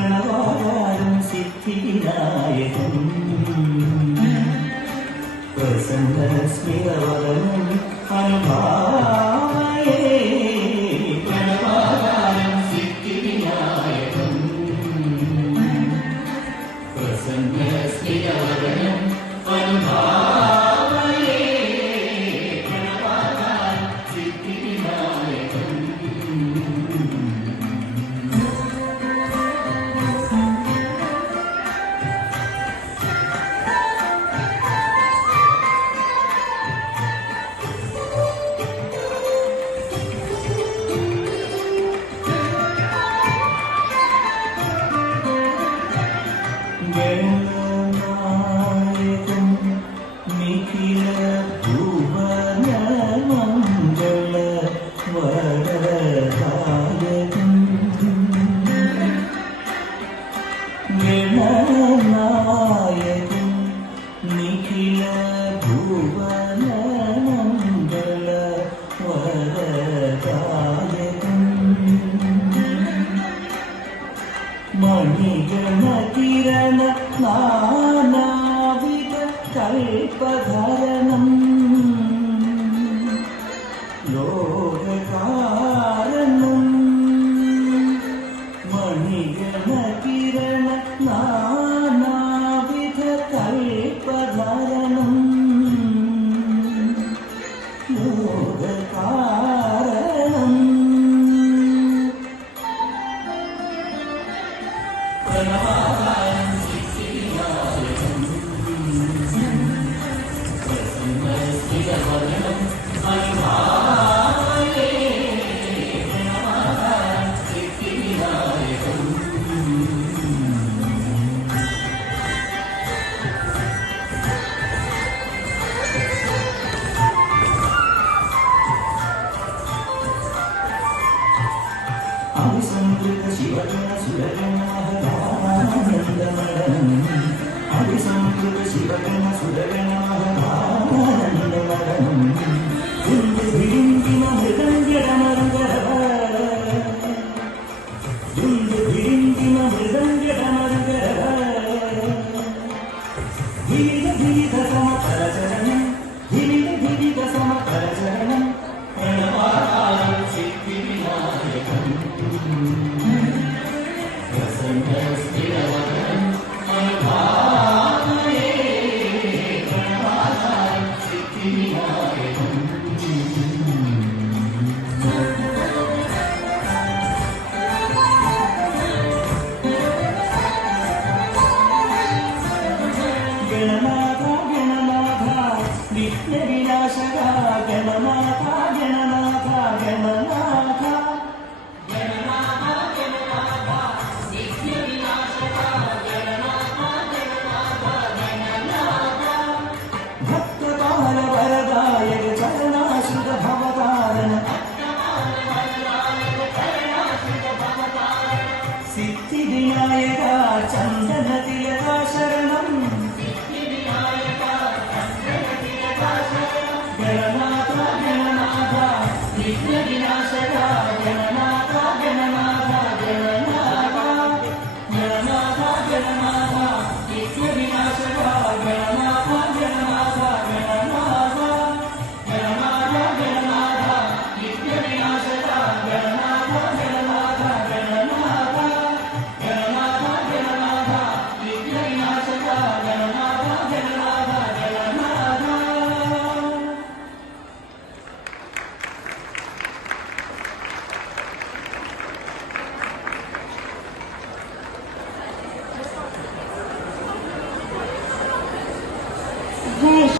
പ്രണവാകാരം സിദ്ധിവിനായകൻ പ്രസന്ന സ്മിതവദനം അനുഭാവയേ പ്രണവാകാരം സിദ്ധിവിനായകൻ പ്രസന്ന സ്മിതവദനം അനുഭാവയേ പ്രണവാകാരം സിദ്ധിവിനായകൻ ഗണനായകൻ നിഖില ഭുവന മംഗള വരദായകൻ ഗണനായകൻ നിഖില ഭുവന മംഗള വരദായകൻ മണിഗണ കിരണ നാനാവിധ കൽപധരണം ലോകകാരണം മണിഗണ കിരണ നാനാവിധ കൽപധരണം ലോകകാരണം പ്രണവാകാരം സിദ്ധിവിനായകൻ പ്രസന്ന സ്മിതവദനം അനുഭാവയേ പ്രണവാകാരം സിദ്ധിവിനായകൻ അഭിസംകൃത ശിവഗണ സുരഗണ അഭിസംകൃത ശിവഗണ സുരഗണ മഹദാനന്ദമരണം ദുന്ദുഭിരിന്ദിമ മൃദംഗടമരുഗര ദുന്ദുഭിരിന്ദിമ മൃദംഗടമരുഗര ധീര ധീര സമകരചരണം ധീര ധീര സമകരചരണം പ്രണവാകാരം സിദ്ധിവിനായകൻ പ്രസന്ന സ്മിതവദനം അനുഭാവയേ പ്രണവാകാരം സിദ്ധിവിനായകൻ ഗണനാഥ ഗണനാഥ വിഘ്നവിനാശക ഗണനാഥ ഗണനാഥ ഗണനാഥ ഭക്തപാലവരദായക ചരണാശ്രിത ഭവതാരണ സിദ്ധിവിനായക ചന്ദ്ര